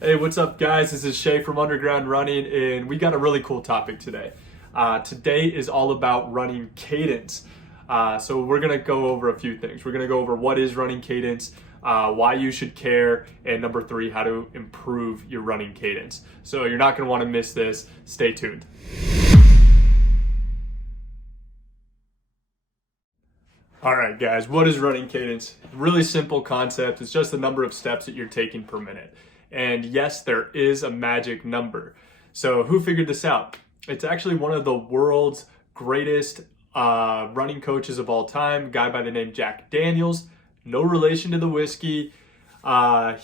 Hey, what's up, guys? This is Shay from Underground Running, and we got a really cool topic today. Today is all about running cadence. So we're gonna go over a few things. We're gonna go over what is running cadence, why you should care, and number 3, how to improve your running cadence. So you're not gonna want to miss this. Stay tuned. All right, guys, what is running cadence? Really simple concept. It's just the number of steps that you're taking per minute. And yes, there is a magic number. So who figured this out? It's actually one of the world's greatest running coaches of all time, a guy by the name Jack Daniels. No relation to the whiskey.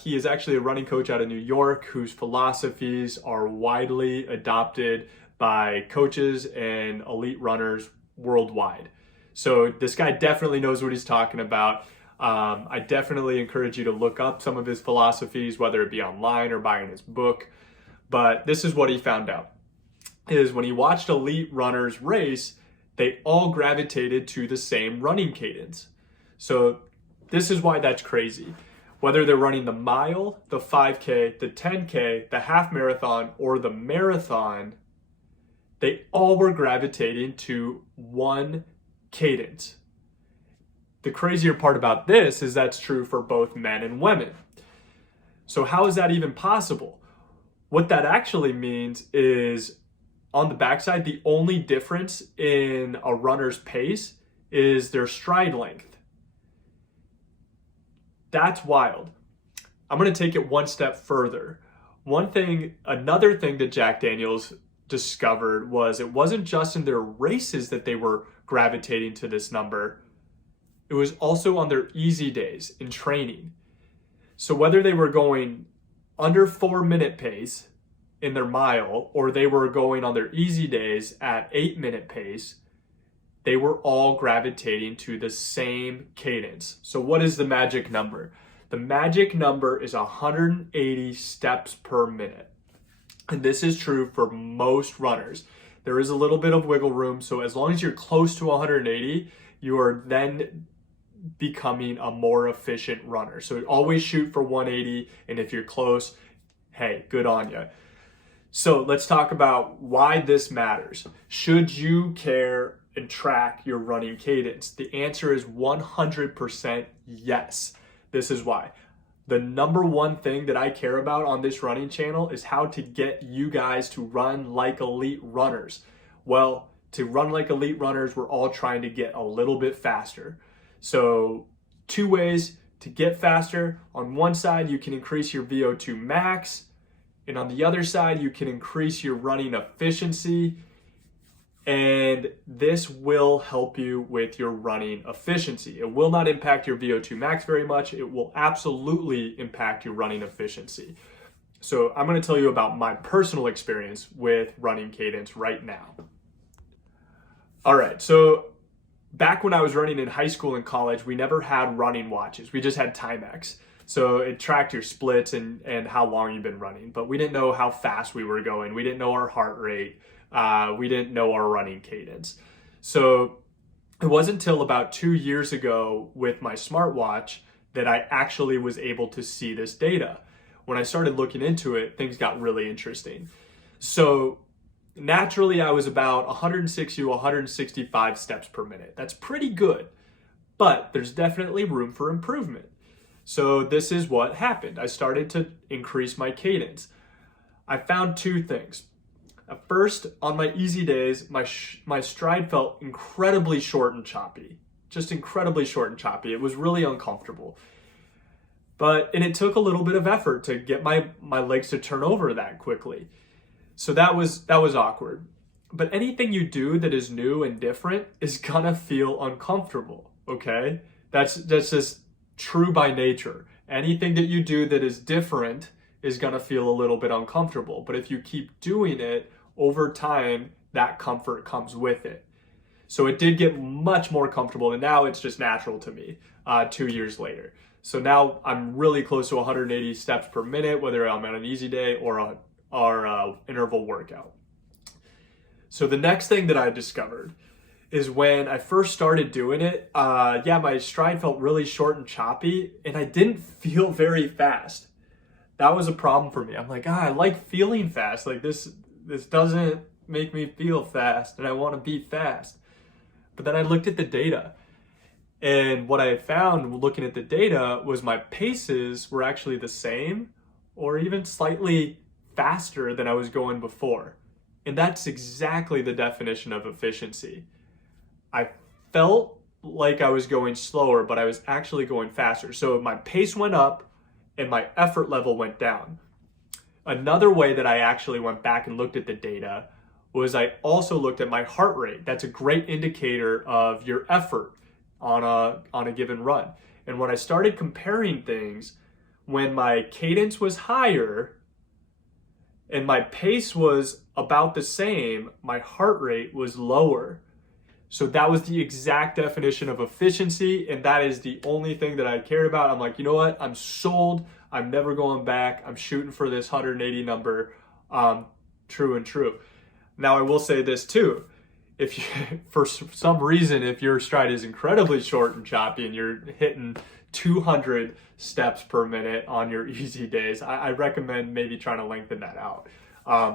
He is actually a running coach out of New York whose philosophies are widely adopted by coaches and elite runners worldwide. So this guy definitely knows what he's talking about. I definitely encourage you to look up some of his philosophies, whether it be online or buying his book. But this is what he found out, is when he watched elite runners race, they all gravitated to the same running cadence. So this is why that's crazy. Whether they're running the mile, the 5K, the 10K, the half marathon, or the marathon, they all were gravitating to one cadence. The crazier part about this is that's true for both men and women. So how is that even possible? What that actually means is on the backside, the only difference in a runner's pace is their stride length. That's wild. I'm going to take it one step further. Another thing that Jack Daniels discovered was it wasn't just in their races that they were gravitating to this number. It was also on their easy days in training. So whether they were going under 4-minute pace in their mile or they were going on their easy days at 8-minute pace, they were all gravitating to the same cadence. So what is the magic number? The magic number is 180 steps per minute. And this is true for most runners. There is a little bit of wiggle room. So as long as you're close to 180, you are then becoming a more efficient runner. So always shoot for 180, and if you're close, hey, good on you. So let's talk about why this matters. Should you care and track your running cadence? The answer is 100% yes. This is why. The number one thing that I care about on this running channel is how to get you guys to run like elite runners. Well, to run like elite runners, we're all trying to get a little bit faster. So 2 ways to get faster. On one side, you can increase your VO2 max. And on the other side, you can increase your running efficiency. And this will help you with your running efficiency. It will not impact your VO2 max very much. It will absolutely impact your running efficiency. So I'm going to tell you about my personal experience with running cadence right now. All right, so back when I was running in high school and college, we never had running watches. We just had Timex. So it tracked your splits and how long you've been running. But we didn't know how fast we were going. We didn't know our heart rate. We didn't know our running cadence. So it wasn't until about 2 years ago with my smartwatch that I actually was able to see this data. When I started looking into it, things got really interesting. So naturally, I was about 160 to 165 steps per minute. That's pretty good, but there's definitely room for improvement. So this is what happened. I started to increase my cadence. I found 2 things. At first, on my easy days, my stride felt incredibly short and choppy. Just incredibly short and choppy. It was really uncomfortable. And it took a little bit of effort to get my legs to turn over that quickly. So that was awkward. But anything you do that is new and different is gonna feel uncomfortable, okay? That's just true by nature. Anything that you do that is different is gonna feel a little bit uncomfortable. But if you keep doing it over time, that comfort comes with it. So it did get much more comfortable, and now it's just natural to me 2 years later. So now I'm really close to 180 steps per minute, whether I'm on an easy day or our interval workout. So the next thing that I discovered is when I first started doing it, my stride felt really short and choppy, and I didn't feel very fast. that was a problem for me. I'm like, I like feeling fast. Like this doesn't make me feel fast, and I want to be fast. But then I looked at the data, and what I found looking at the data was my paces were actually the same or even slightly faster than I was going before. And that's exactly the definition of efficiency. I felt like I was going slower, but I was actually going faster. So my pace went up and my effort level went down. Another way that I actually went back and looked at the data was I also looked at my heart rate. That's a great indicator of your effort on a given run. And when I started comparing things, when my cadence was higher and my pace was about the same, my heart rate was lower. So that was the exact definition of efficiency, and that is the only thing that I cared about. I'm like, you know what? I'm sold. I'm never going back. I'm shooting for this 180 number. True and true. Now I will say this too. If you, for some reason, if your stride is incredibly short and choppy and you're hitting 200 steps per minute on your easy days, I recommend maybe trying to lengthen that out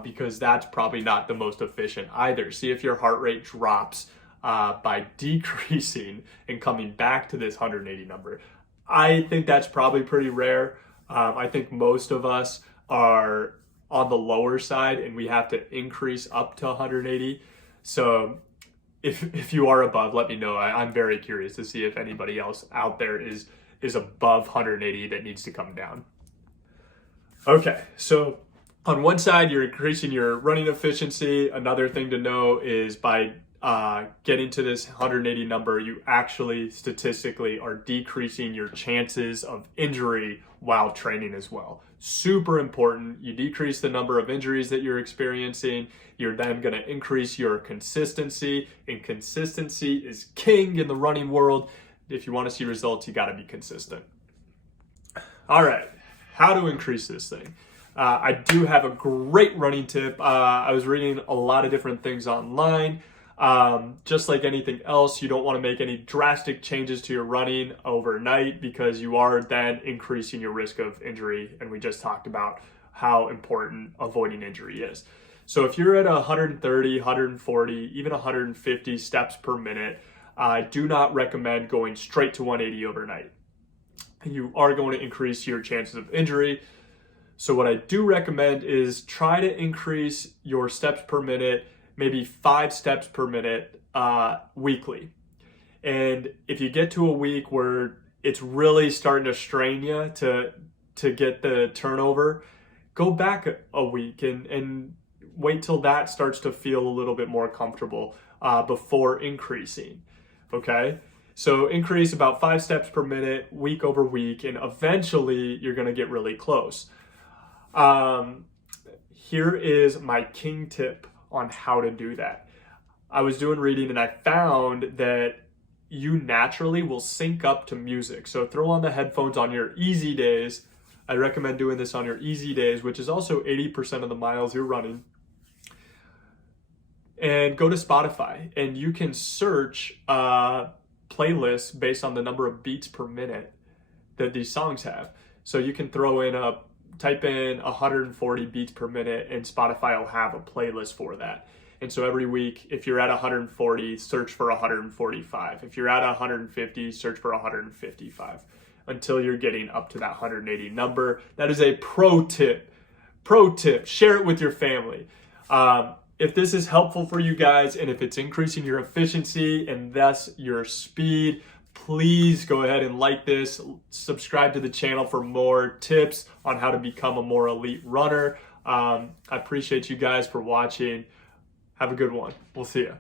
because that's probably not the most efficient either. See if your heart rate drops by decreasing and coming back to this 180 number. I think that's probably pretty rare. I think most of us are on the lower side and we have to increase up to 180. So if you are above, let me know. I'm very curious to see if anybody else out there is above 180 that needs to come down. Okay, so on one side, you're increasing your running efficiency. Another thing to know is by getting to this 180 number, you actually statistically are decreasing your chances of injury while training as well. Super important. You decrease the number of injuries that you're experiencing. You're then going to increase your consistency, and consistency is king in the running world. If you want to see results, you got to be consistent. All right, how to increase this thing. I do have a great running tip. I was reading a lot of different things online. Just like anything else, you don't want to make any drastic changes to your running overnight because you are then increasing your risk of injury. And we just talked about how important avoiding injury is. So if you're at 130, 140, even 150 steps per minute, I do not recommend going straight to 180 overnight. You are going to increase your chances of injury. So what I do recommend is try to increase your steps per minute, maybe 5 steps per minute weekly. And if you get to a week where it's really starting to strain you to get the turnover, go back a week and wait till that starts to feel a little bit more comfortable before increasing. Okay? So increase about 5 steps per minute, week over week, and eventually you're going to get really close. Here is my king tip on how to do that. I was doing reading and I found that you naturally will sync up to music. So throw on the headphones on your easy days. I recommend doing this on your easy days, which is also 80% of the miles you're running. And go to Spotify and you can search playlists based on the number of beats per minute that these songs have. So you can type in 140 beats per minute and Spotify will have a playlist for that. And so every week, if you're at 140, search for 145. If you're at 150, search for 155 until you're getting up to that 180 number. That is a pro tip. Share it with your family. If this is helpful for you guys and if it's increasing your efficiency and thus your speed, please go ahead and like this, subscribe to the channel for more tips on how to become a more elite runner. I appreciate you guys for watching. Have a good one. We'll see you.